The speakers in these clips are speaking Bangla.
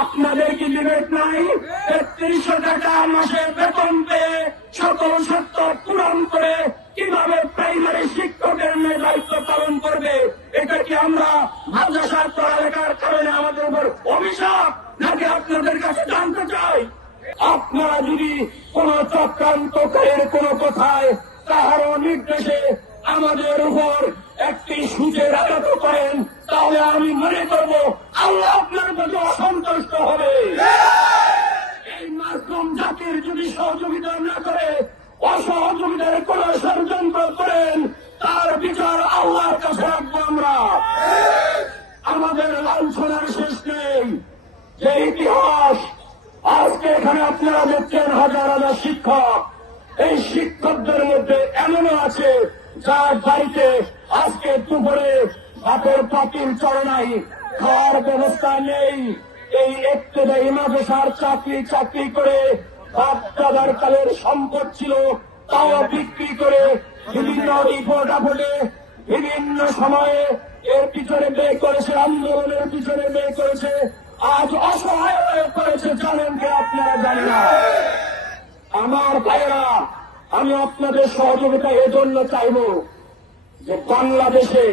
আপনাদের কি লিমিট নাই? ৩৩০০ টাকা মাসে বেতন পেয়ে সকল শর্ত পূরণ করে কিভাবে প্রাইমারি শিক্ষকের দায়িত্ব পালন করবে? এটা কি আমরা মাদ্রাসার পড়ালেখার কারণে আমাদের উপর অভিশাপ, নাকি আপনাদের কাছে জানতে চাই? আপনারা যদি কোন চক্রান্তকারীর কোন কথায় কাহারও নির্দেশে আমাদের উপর একটি সূচের আঘাত করেন, তাহলে আমি মনে করব আল্লাহ আপনার প্রতি অসন্তুষ্ট হবে। এই মাসলুম জাতির যদি সহযোগিতা না করে, অসহযোগিতার কোন ষড়যন্ত্র করেন, তার বিচার আল্লাহর কাছে রাখবো আমরা। আমাদের লাঞ্ছনার শেষ নেই। যে ইতিহাস আজকে এখানে আপনারা দেখছেন, হাজার হাজার শিক্ষক, এই শিক্ষকদের মধ্যে এমনও আছে যার বাড়িতে আজকে দুপুরে ভাতের পাতিল চলে নাই, খাওয়ার ব্যবস্থা নেই। এই একটেদায়ী মাদ্রাসার চাকরি করে বাপ দাদার কালের সম্পদ ছিল, তাও বিক্রি করে বিভিন্ন রিপোর্ট আপডে বিভিন্ন সময়ে এর পিছনে ব্যয় করেছে, আন্দোলনের পিছনে ব্যয় করেছে, আজ অসহায় হয়ে পড়েছে। জানেন কে? আপনারা জানেন না। আমার ভাইয়েরা, আমি আপনাদের সহযোগিতা এজন্য চাইব যে বাংলাদেশে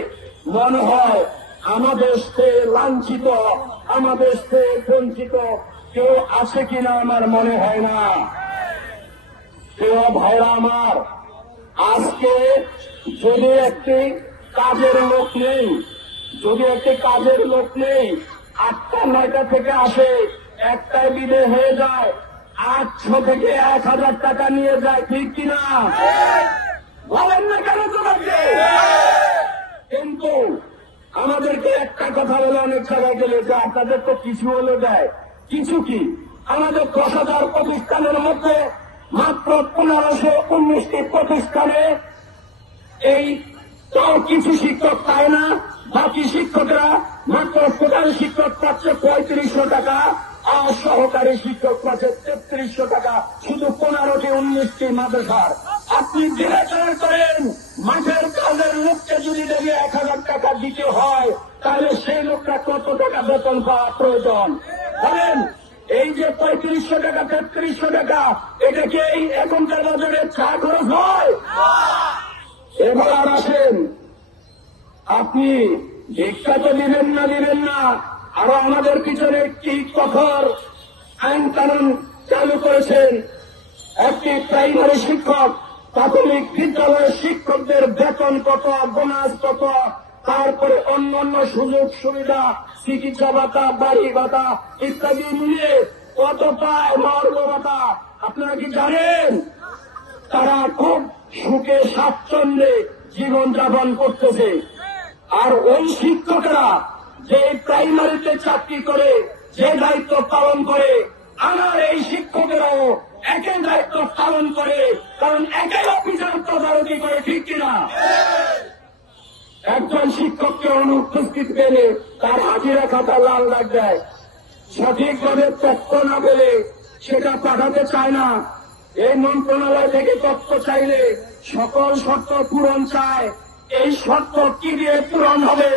মনে হয় আমাদের থেকে লাঞ্ছিত, আমাদের থেকে বঞ্চিত কেউ আছে কিনা আমার মনে হয় না। কেউ ভাইরা আমার, আজকে যদি একটি কাজের লোক নেই, যদি একটি কাজের লোক নেই, ৮টা ৯টা থেকে আসে, একটায় বিদে হয়ে যায়, ৮০০ থেকে ১,০০০ টাকা নিয়ে যায়, ঠিক কিনা? বলেন না কেন তোমাকে? কিন্তু আমাদেরকে একটা কথা বলে অনেক জায়গায় গেলে যে আপনাদের তো কিছু হলে দেয়। কিছু কি? আমাদের ১০,০০০ প্রতিষ্ঠানের মধ্যে মাত্র ১৫১৯টি প্রতিষ্ঠানে এই তাও কিছু শিক্ষক পায় না, বাকি শিক্ষকরা মাত্র প্রধান শিক্ষক পাচ্ছে ৩৫০০ টাকা, আর সহকারী শিক্ষক পাচ্ছে ৩৩০০ টাকা, শুধু ১৫টি ১৯টি মাদ্রাসার। আপনি বিবেচনা করেন, মাঠের কাজের লোককে যদি দেখে ১,০০০ টাকা দিতে হয়, তাহলে সেই লোকটা কত টাকা বেতন পাওয়া প্রয়োজন? বলেন, এই যে ৩৫০০ টাকা ৩৩০০ টাকা, এটা কি এই এখনকার বাজারে চা খরচ হয়? এবার আর আসেন, আপনি ভিক্ষা তো দিবেন না, আরো আমাদের পিছনে কি কঠোর আইন কানুন চালু করেছেন। একটি প্রাইমারি শিক্ষক, প্রাথমিক বিদ্যালয়ের শিক্ষকদের বেতন কত, বোনাস কত, তারপরে অন্যান্য সুযোগ সুবিধা, চিকিৎসা ভাতা, বাড়ি ভাতা ইত্যাদি মিলিয়ে কত পায় মর্গ ভাতা, আপনারা কি জানেন? তারা খুব সুখে স্বাচ্ছন্দ্যে জীবনযাপন করতেছে। আর ওই শিক্ষকরা যে প্রাইমারিতে চাকরি করে, যে দায়িত্ব পালন করে, আমার এই শিক্ষকেরাও একই দায়িত্ব পালন করে, কারণ একই অফিসের তদারকি করে, ঠিক কিনা? একজন শিক্ষককে অনুপস্থিত পেলে তার হাজিরা খাতা লাল দাগ দেয়, সঠিকভাবে তথ্য না পেলে সেটা পাঠাতে চায় না। এই মন্ত্রণালয় থেকে তথ্য চাইলে সকল শর্ত পূরণ চায়। এই শর্ত কি দিয়ে পূরণ হবে?